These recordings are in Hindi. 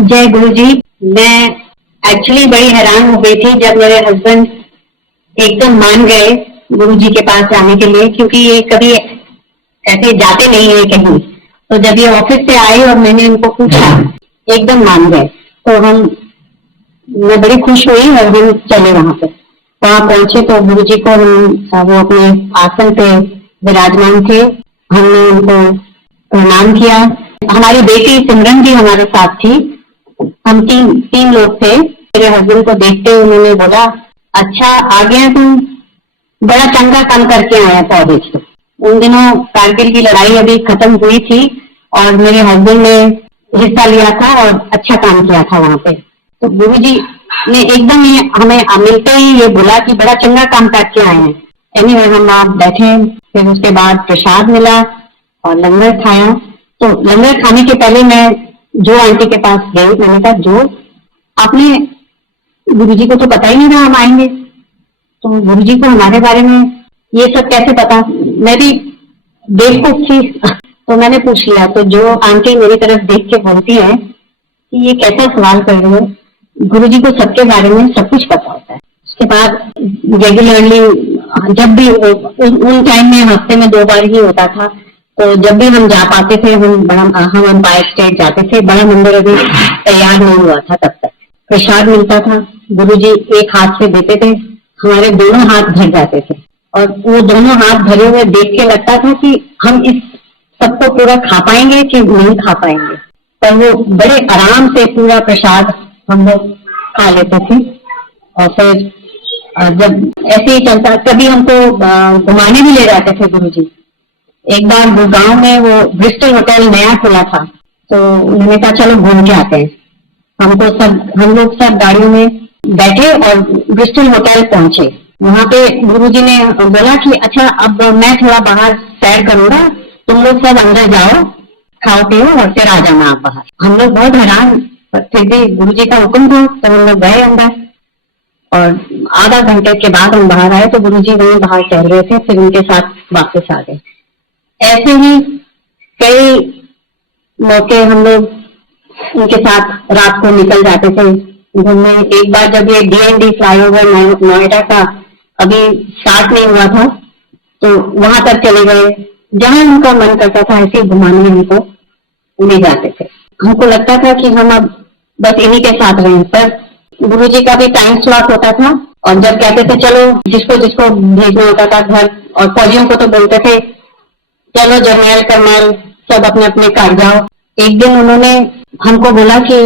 जय गुरु जी। मैं एक्चुअली बड़ी हैरान हो गई थी जब मेरे हस्बैंड एकदम मान गए गुरु जी के पास जाने के लिए, क्योंकि ये कभी ऐसे जाते नहीं है कहीं। तो जब ये ऑफिस से आए और मैंने उनको पूछा, एकदम मान गए। तो मैं बड़ी खुश हुई और हम चले वहां पे। वहां पहुंचे तो गुरु जी को वो अपने आसन पे विराजमान थे। हमने उनको प्रणाम किया। हमारी बेटी सिमरन भी हमारे साथ थी। हम तीन तीन लोग थे। मेरे हस्बैंड को देखते हुए उन्होंने बोला, अच्छा आ गया तुम, बड़ा चंगा काम करके आया फौज से। उन दिनों कारगिल की लड़ाई अभी खत्म हुई थी और मेरे हस्बैंड ने हिस्सा लिया था और अच्छा काम किया था वहां पे। तो गुरुजी ने एकदम ही हमें मिलते ही ये बोला कि बड़ा चंगा काम करके आए हैं। एनीवे हम आप बैठे, फिर उसके बाद प्रसाद मिला और लंगर खाया। तो लंगर खाने के पहले मैं जो आंटी के पास गई, मैंने कहा जो आपने, गुरुजी को तो पता ही नहीं था हम आएंगे, तो गुरुजी को हमारे बारे में ये सब कैसे पता? मैं भी बेवकूफ थी तो मैंने पूछ लिया। तो जो आंटी मेरी तरफ देख के बोलती है कि ये कैसा सवाल कर रही है, गुरुजी को सबके बारे में सब कुछ पता होता है। उसके बाद रेगुलरली जब भी उन टाइम में हफ्ते में 2 बार ही होता था, तो जब भी हम जा पाते थे, हम एम्पायर स्टेट जाते थे। बड़ा मंदिर अभी तैयार नहीं हुआ था तब तक। प्रसाद मिलता था, गुरुजी एक हाथ से देते थे, हमारे दोनों हाथ भर जाते थे और वो दोनों हाथ भरे हुए देख के लगता था कि हम इस सबको पूरा खा पाएंगे कि नहीं खा पाएंगे। पर वो बड़े आराम से पूरा प्रसाद हम लोग खा लेते थे। और फिर जब ऐसे ही चलता, कभी हमको घुमाने भी ले जाते थे गुरुजी। एक बार गुड़गांव में वो ब्रिस्टल होटल नया खुला था, तो उन्होंने कहा चलो घूम के आते हैं। हम लोग सब गाड़ियों में बैठे और ब्रिस्टल होटल पहुंचे। वहां पे गुरुजी ने बोला कि अच्छा अब मैं थोड़ा बाहर सैर करूंगा, तुम लोग सब अंदर जाओ, खाओ पियो और फिर आ जाना आप बाहर। हम लोग बहुत हैरान, फिर भी गुरुजी का हुक्म था तो हम लोग गए अंदर। और आधा घंटे के बाद हम बाहर आए तो गुरुजी वहीं बाहर टहल रहे थे, फिर उनके साथ वापस आ गए। ऐसे ही कई मौके हम लोग उनके साथ रात को निकल जाते थे घूमने। एक बार जब ये DND फ्लाईओवर नोएडा का अभी स्टार्ट नहीं हुआ था, तो वहां तक चले गए। जहां उनका मन करता था ऐसे घुमाने हमको ले जाते थे। हमको लगता था कि हम अब बस इन्हीं के साथ रहें, पर गुरुजी का भी टाइम स्लॉट होता था और जब कहते थे चलो जिसको जिसको भेजना होता था घर, और फौजियों को तो बोलते थे चलो जर्नैल कर्नल सब अपने अपने घर जाओ। एक दिन उन्होंने हमको बोला कि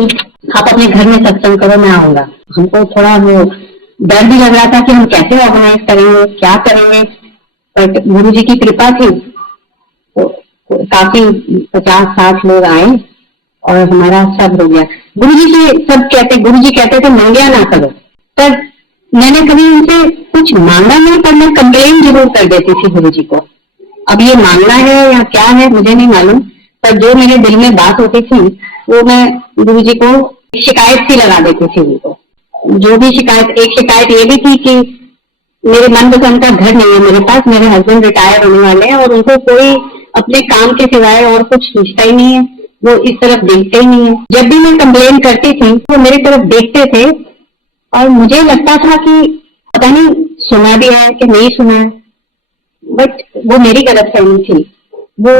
आप अपने घर में सत्संग करो, मैं आऊंगा। हमको थोड़ा वो डर भी लग रहा था कि हम कैसे ऑर्गेनाइज करेंगे, क्या करेंगे। पर गुरुजी की कृपा थी तो काफी 50-60 लोग आए और हमारा सब हो गया। गुरुजी कहते थे मंगया ना करो, पर मैंने कभी उनसे कुछ मांगा नहीं, पर मैं कंप्लेन जरूर कर देती थी गुरुजी को। अब ये मांगना है या क्या है मुझे नहीं मालूम, पर जो मेरे दिल में बात होती थी वो मैं गुरुजी को शिकायत सी लगा देती थी उनको। जो भी एक शिकायत ये भी थी कि मेरे मनपसंद का घर नहीं है मेरे पास, मेरे हस्बैंड रिटायर होने वाले हैं और उनको कोई अपने काम के सिवाय और कुछ सोचता ही नहीं है, वो इस तरफ देखते ही नहीं है। जब भी मैं कंप्लेन करती थी वो मेरी तरफ देखते थे और मुझे लगता था कि पता नहीं सुना भी है कि नहीं सुना है, बट वो मेरी गलतफहमी थी। वो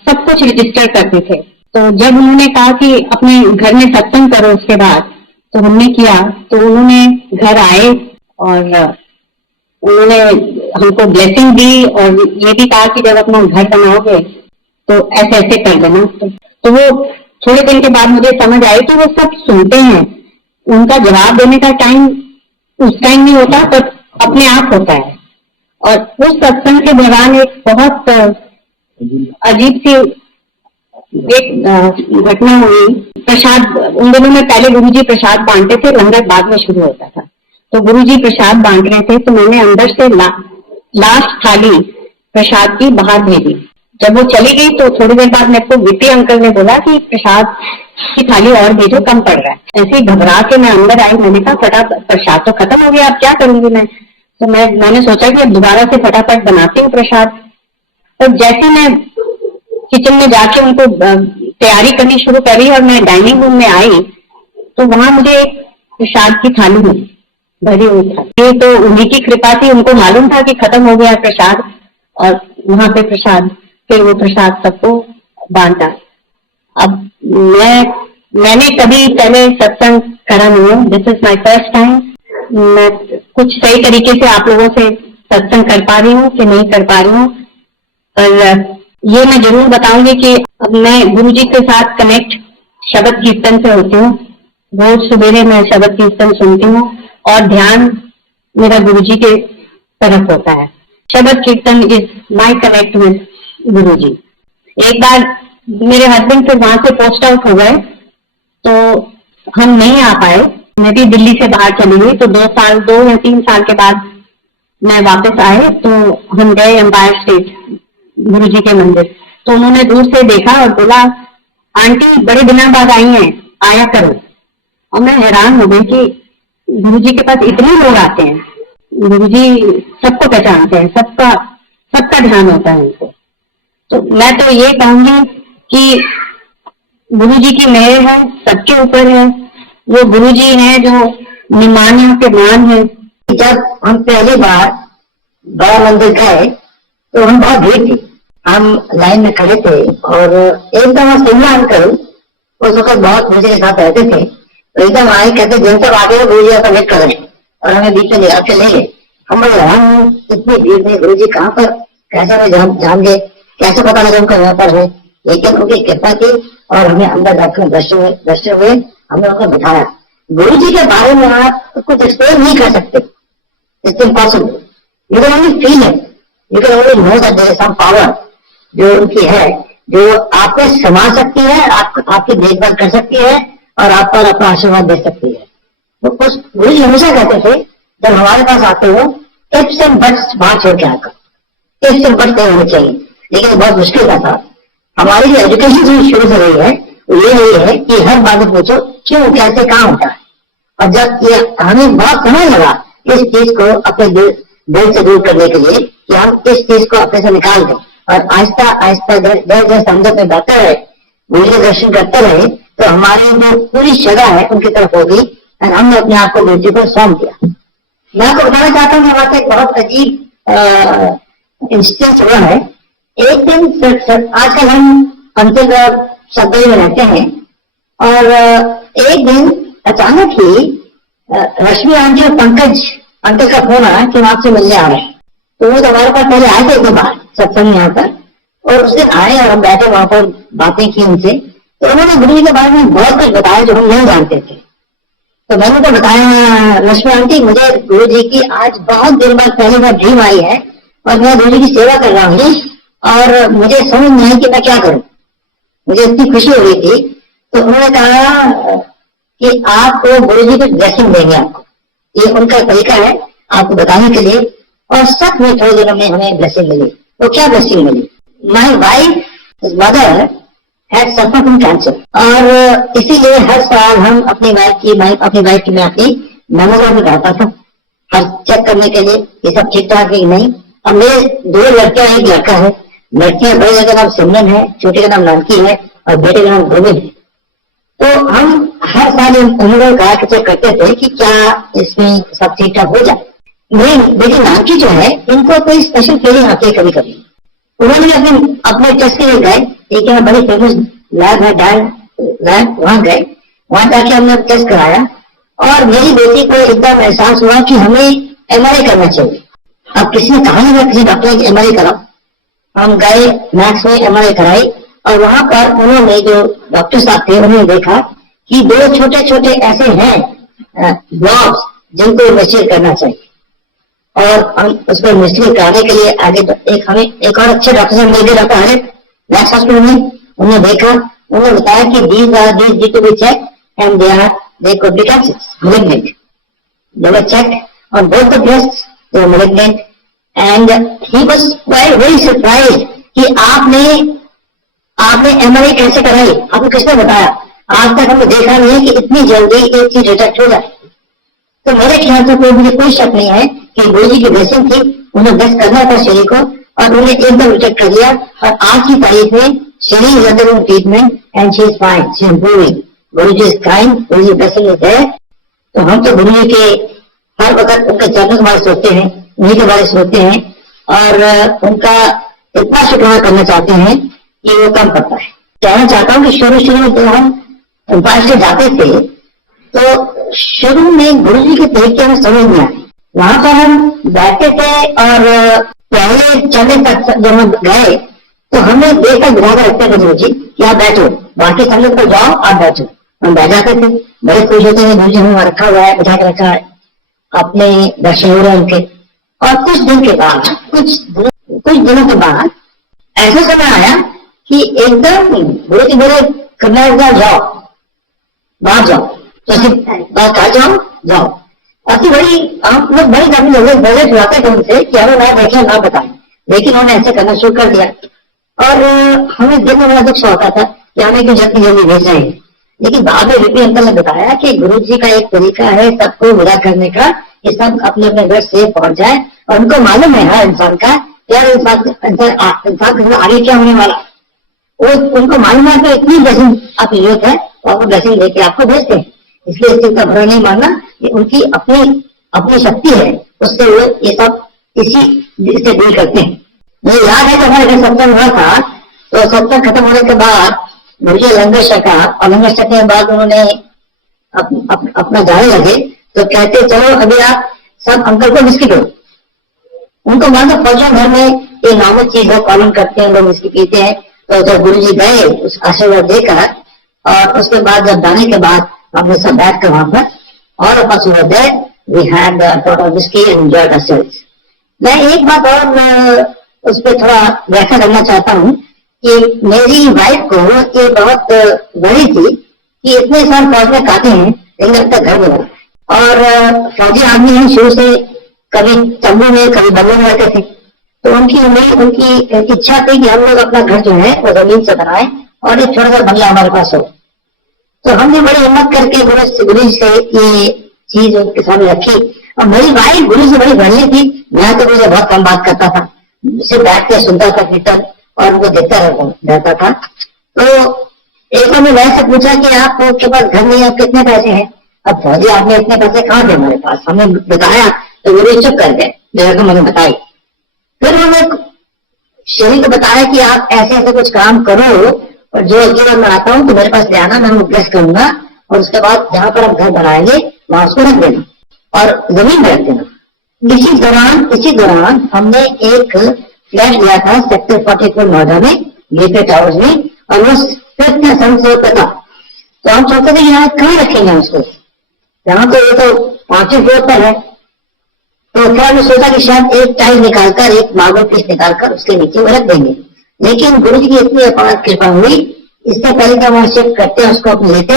सब कुछ रजिस्टर करते थे। तो जब उन्होंने कहा कि अपने घर में सत्संग करो उसके बाद, तो हमने किया। तो उन्होंने घर आए और उन्होंने हमको ब्लेसिंग दी और ये भी कहा कि जब अपना घर बनाओगे तो ऐसे ऐसे कर देना। तो वो थोड़े दिन के बाद मुझे समझ आई कि वो सब सुनते हैं, उनका जवाब देने का टाइम उस टाइम नहीं होता पर अपने आप होता है। और उस सत्संग के दौरान एक बहुत अजीब सी एक घटना हुई। प्रसाद उन दिनों में पहले गुरुजी प्रसाद बांटते थे, लंगर बाद में शुरू होता था। तो गुरुजी प्रसाद बांट रहे थे तो मैंने अंदर से लास्ट थाली प्रसाद की बाहर भेजी। जब वो चली गई तो थोड़ी देर बाद मेरे को विपी अंकल ने बोला कि प्रसाद की थाली और भेजो, कम पड़ रहा है। ऐसे ही घबरा के मैं अंदर आई। मैंने कहा फटाफट प्रसाद तो खत्म हो गया, अब क्या करूंगी मैं। तो मैंने सोचा कि अब दोबारा से फटाफट बनाती हूँ प्रसाद। तो जैसे मैं किचन में जाके उनको तैयारी करनी शुरू करी और मैं डाइनिंग रूम में आई तो वहां मुझे एक प्रसाद की थाली मिली, भरी हुई था। ये तो उन्हीं की कृपा थी, उनको मालूम था कि खत्म हो गया प्रसाद, और वहां पे प्रसाद, फिर वो प्रसाद सबको बांटा। अब मैंने कभी पहले सत्संग करा नहीं है, this is my first time. मैं कुछ सही तरीके से आप लोगों से सत्संग कर पा रही हूँ कि नहीं कर पा रही हूँ, पर ये मैं जरूर बताऊंगी कि अब मैं गुरु जी के साथ कनेक्ट शब्द कीर्तन से होती हूँ। रोज सवेरे मैं शब्द कीर्तन सुनती हूँ और ध्यान मेरा गुरु जी के तरफ होता है। शब्द कीर्तन इज माय कनेक्ट विद गुरु जी। एक बार मेरे हस्बैंड फिर वहां से पोस्ट आउट हो गए, तो हम नहीं आ पाए। मैं भी दिल्ली से बाहर चली गई, तो 2 या 3 साल के बाद मैं वापस आए, तो हम गए एम्पायर स्टेट गुरु जी के मंदिर। तो उन्होंने दूर से देखा और बोला, आंटी बड़े दिनों बाद आई हैं, आया करो। और मैं हैरान हो गई कि गुरु जी के पास इतने लोग आते हैं, गुरु जी सबको पहचानते हैं, सबका ध्यान होता है उनको। तो मैं तो ये कहूंगी कि गुरु जी की मेहर है, सबके ऊपर है। वो गुरु जी हैं जो निमानियों के मान है। जब हम पहली बार बड़ा मंदिर गए तो हम बहुत भीड़ थी, हम लाइन में खड़े थे और एकदम सिमला अंकल उस वक्त बहुत मुझे के साथ रहते थे, तो एकदम आए, कहते जन सब आगे गुरु जी का वेट कर रहे हैं, और हमें बीच में निकाल के ले गए। हम बड़े हैरान, इतनी भीड़ में गुरु जी कहाँ पर, कैसे हमें जान गए, कैसे पता लगा उनका यहाँ पर है। लेकिन उनकी कृपा थी और हमें अंदर जाकर दर्शन हुए, हमने उनको बिठाया। गुरु जी के बारे में आप कुछ एक्सप्लेन नहीं कर सकते, it's impossible. You can only feel it, you can only know that there is some power जो उनकी है, जो आपको समा सकती है, आपकी देखभाल कर सकती है और आप पर अपना आशीर्वाद दे सकती है। तो उस गुरु जी हमेशा कहते थे, जब हमारे पास आते हो टिप्स एंड बट्स बात छोड़ के आकर, टिप्स एंड बट्स नहीं होने चाहिए। लेकिन बहुत मुश्किल का था। हमारी जो एजुकेशन शुरू हो रही है ये नहीं है कि हर बात पूछो क्यों, कैसे, कहाँ होता है। और जब ये हमें बहुत समय लगा इस चीज को अपने दिल से दूर करने के लिए कि हम इस चीज को अपने से निकाल दें, और आहिस्ता आहिस्ता जैसे संगत में बैठते रहे, गुरु जी दर्शन करते रहे, तो हमारी जो पूरी श्रद्धा है उनकी तरफ होगी और हमने अपने आप को गुरु जी को सौंप दिया। मैं आपको बताना चाहता हूँ कि हमारे एक बहुत अजीब इंस्टेंस हुआ है। एक दिन आजकल हम अंतिम शब्द में रहते हैं, और एक दिन अचानक ही रश्मि आंटी और पंकज अंकल का फोन आया कि हम आपसे मिलने आ रहे हैं। तो वो तो हमारे पास पहले आए थे एक बार सत्संग यहाँ पर, और उस दिन आए और हम बैठे वहां पर बातें की उनसे। तो उन्होंने गुरु जी के बारे में बहुत कुछ बताया जो हम नहीं जानते थे। तो मैंने तो बताया, रश्मि आंटी मुझे गुरु जी की आज बहुत दिन बाद पहली बार ड्रीम आई है और मैं गुरु जी की सेवा कर रहा हूँ और मुझे समझ नहीं आई कि मैं क्या करूं, मुझे इतनी खुशी हो रही थी। तो उन्होंने कहा कि आपको गुरु जी कुछ ब्लेसिंग देंगे आपको, ये उनका तरीका है आपको बताने के लिए। और सच में थोड़े दिनों में हमें ब्लेसिंग मिली। तो क्या ब्लेसिंग मिली? My wife mother had suffer from cancer, और इसीलिए हर साल हम अपनी वाइफ की मैं अपनी मेमोग्राफी कराता था हर चेक करने के लिए ये सब ठीक ठाक है कि नहीं। अब मेरे 2 लड़कियां एक लड़का है। लड़कियां, बड़े का नाम सिमरन है, छोटे का नाम नानकी है और बेटे का नाम गोविंद है। तो हम हर साल उम्र का चेक करते थे कि क्या इसमें सब ठीक ठाक हो जाए। मेरी बेटी नानकी जो है, इनको कोई स्पेशल फीलिंग आती है कभी कभी। उन्होंने अपने टेस्ट के लिए गए, एक यहाँ बड़ी फेमस लैब है लैब, वहां गए, वहां जाके हमने टेस्ट कराया और मेरी बेटी को एकदम एहसास हुआ कि हमें MRI करना चाहिए। अब किसी ने कहा नहीं, किसी डॉक्टर ने MRI कराओ। हम गए, मैक्स में MRI कराई और वहां पर उन्होंने, जो डॉक्टर साहब थे, उन्होंने देखा कि 2 छोटे छोटे ऐसे हैं ब्लॉक्स जिनको इन्वेस्टिगेट करना चाहिए। और हम उसको इन्वेस्टिगेट कराने के लिए आगे हमें एक और अच्छे डॉक्टर से मिल गए, डॉक्टर हरित मैक्स हॉस्पिटल में। उन्होंने देखा, उन्होंने बताया कि these need to be checked and they could be malignant. They were checked on both the breasts, they were malignant, and he was very surprised कि आपने MRI कैसे कराई, आपको किसने बताया? आज तक हमने देखा नहीं है कि इतनी जल्दी एक चीज डिटेक्ट हो जाए। तो मेरे ख्याल से मुझे कोई शक नहीं है कि गुरु जी की ब्लेसिंग थी, उन्हें ब्लेस करना था श्री को और उन्हें एकदम डिटेक्ट कर दिया। और आज की तारीख में Shri is under treatment and she is fine, she is improving. Guru ji is kind, Guru ji blessing is there. तो हम तो गुरु जी के हर वक्त उनके चरणों के बारे में सोचते हैं, उन्हीं के बारे में सोचते हैं और उनका इतना शुक्राना करना चाहते हैं कि वो काम करता है। कहना चाहता हूँ कि शुरू में जब हम उपास से जाते थे तो शुरू में गुरु जी के तरीके हमें समझ नहीं आए। वहां पर हम बैठते थे और पहले चलने तक जब हम गए तो हमें देखकर बिठा कर रखते थे गुरु जी कि आप बैठो, बाकी सब लोग तो जाओ, आप बैठो। हम बैठ जाते थे, बड़े खुश होते थे, गुरु जी हमें रखा हुआ है, बिठा कर रखा है, अपने दर्शन हो रहे हैं उनके। और कुछ दिन के बाद, कुछ दिनों के बाद ऐसा समय आया कि एकदम गुरु जी बोले करना जाओ, बाहर जाओ, तो कहा जाओ। अति बड़ी हम लोग बड़ी काफी लोग बजट हुआते थे उनसे कि हमें ना देखें ना बताएं, लेकिन उन्होंने ऐसे करना शुरू कर दिया और हमें दिन में बड़ा दुख होता था कि हमें क्यों जल्दी भेज रहे हैं। लेकिन बाद में विपी अंकल ने बताया कि गुरु जी का एक तरीका है सबको विदा करने का कि सब अपने अपने घर से पहुंच जाए। और उनको मालूम है हर इंसान का यार इंसान आगे क्या होने वाला, वो उनको मालूम है तो इतनी ब्लेसिंग आपकी जरूरत है और वो ब्लेसिंग लेके आपको भेजते हैं। इसलिए इस चीज का भरोसा नहीं मानना कि उनकी अपनी शक्ति है, उससे वो ये सब इसी से डील करते हैं। मुझे याद है कि हमारे घर सत्संग हुआ था तो सत्संग खत्म होने के बाद मुझे लंगर छका और लंगर छकने के बाद उन्होंने अपना जाने लगे तो कहते चलो अभी आप सब अंकल को बिस्किट दो। उनको मानो फौजों घर में ये नॉर्मल चीज है, कॉलम करते हैं लोग, बिस्किट पीते हैं। तो जब गुरु जी गए उस आशीर्वाद देकर और उसके बाद जब जाने के बाद हमने सब बैठ कर वहां पर और अपना सुबह they we had total whisky and enjoyed ourselves. मैं एक बात और उस पर थोड़ा व्याख्या करना चाहता हूँ कि मेरी वाइफ को ये बहुत बड़ी थी कि इतने साल फौज में काटे हैं लेकिन अब तक घर में बना। और फौजी आदमी हैं शुरू से, कभी तंबू में कभी बंगले में रहते थे। तो उनकी उम्मीद, उनकी इच्छा थी कि हम लोग अपना घर जो है वो जमीन से बनाए और एक छोटा सा बंगला हमारे पास हो। तो हमने बड़ी हिम्मत करके गुरु से ये चीज उनके सामने रखी। और मेरी वाइफ गुरु से बड़ी बढ़िया थी, मैं तो मुझे बहुत कम बात करता था, उसे बैठ के सुनता था कीर्तन और उनको देखता रहता था। तो एक बार मैंने से पूछा कि आपके पास घर नहीं है, आप कितने पैसे हैं? अब फौजी आपने इतने पैसे कहाँ थे हमारे पास? हमने बताया तो गुरु चुप कर गए, जगह को मैंने बताई। फिर उन्होंने शरीर को बताया कि आप ऐसे ऐसे कुछ काम करो और जो अगली बार मैं आता हूँ तो मेरे पास ले आना, मैं वो ब्लेस करूंगा और उसके बाद जहां पर हम घर बनाएंगे वहां उसको रख देना और जमीन में रख देना। इसी दौरान हमने एक फ्लैट लिया था सेक्टर 44 नोएडा में, गेटवे टावर्स में, और वो फिफ्थ सन से होता था। तो हम सोचते थे यहाँ कहाँ रखेंगे उसको, यहाँ तो ये तो 5वें फ्लोर पर है। तो फिर हमने सोचा कि शायद एक टाइल निकालकर, एक मार्बल पीस निकालकर उसके नीचे वो रख देंगे। लेकिन गुरु जी की इतनी अपार कृपा हुई, इससे पहले जब वहां शिफ्ट करते उसको अपने लेते,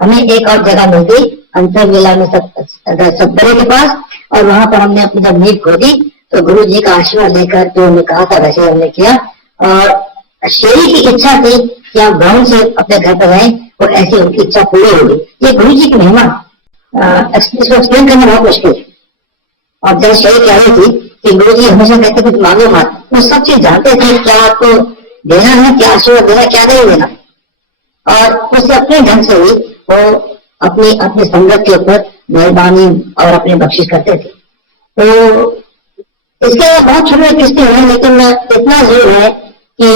हमें एक और जगह मिल गई अंतर मेला में सतबरे के पास, और वहां पर हमने अपनी जब नींव खोदी तो गुरु जी का आशीर्वाद लेकर जो हमने कहा था वैसे हमने किया। और शेरी की इच्छा थी कि आप ग्राउंड से अपने घर पर रहें और ऐसी उनकी इच्छा पूरी हो गई। ये गुरु जी की महिमा, इसको एक्सप्लेन करना बहुत मुश्किल है। और जब शेरी कह रही थी कि गुरु जी हमेशा कहते कुछ मांगो मत, वो सब चीज जानते थे क्या आपको देना है, क्या आशीर्वाद देना, क्या नहीं देना। और उसे अपने ढंग से ही वो अपनी संगत के ऊपर मेहरबानी और अपनी बख्शिश करते थे। तो इसके बहुत छोटे किस्से हैं, लेकिन इतना जरूर है कि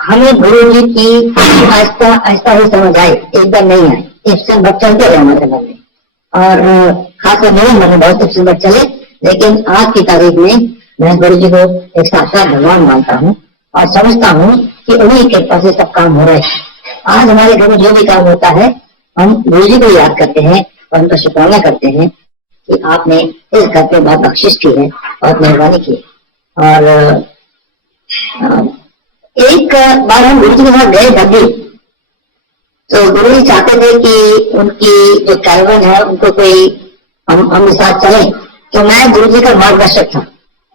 हमें गुरु जी की आहिस्ता आहिस्ता ही समझ आई, एकदम नहीं आई। इससे बच चलते रहे हमारे मन में, और खासकर मेरे मन में बहुत इससे बच चले। लेकिन आज की तारीख में मैं गुरु जी को एक साक्षात भगवान मानता हूँ और समझता हूँ कि उन्हीं के पास से सब काम हो रहे हैं। आज हमारे घर में जो भी काम होता है हम गुरु जी को याद करते हैं और उनका शुक्राना करते हैं कि आपने इस घर पे बहुत बख्शिश की है और मेहरबानी की। और एक बार हम गुरु जी के साथ गए बद्दी, तो गुरु जी चाहते थे कि उनकी जो कैरवन है उनको कोई हम साथ चले। तो मैं गुरु जी का मार्गदर्शक था,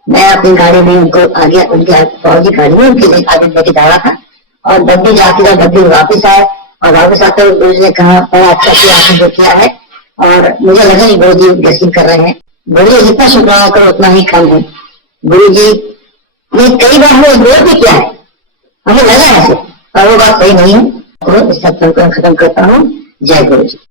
मैं अपनी गाड़ी में उनको आगे, उनके फौजी गाड़ी में उनके लिए आगे लेके जा रहा था। और बद्दी जाती जब बद्दी वापिस आए और वापिस आते हुए गुरु जी ने कहा बड़ा अच्छा किया आपने जो किया है, और मुझे लगा कि गुरु जी ब्लेसिंग कर रहे हैं। गुरु जी जितना शुक्राना करो उतना ही कम है। गुरु जी ने कई बार हमें इग्नोर भी किया है, हमें लगा ऐसे, और वो बात सही नहीं है। तो इस सत्संग को खत्म करता हूँ। जय गुरु जी।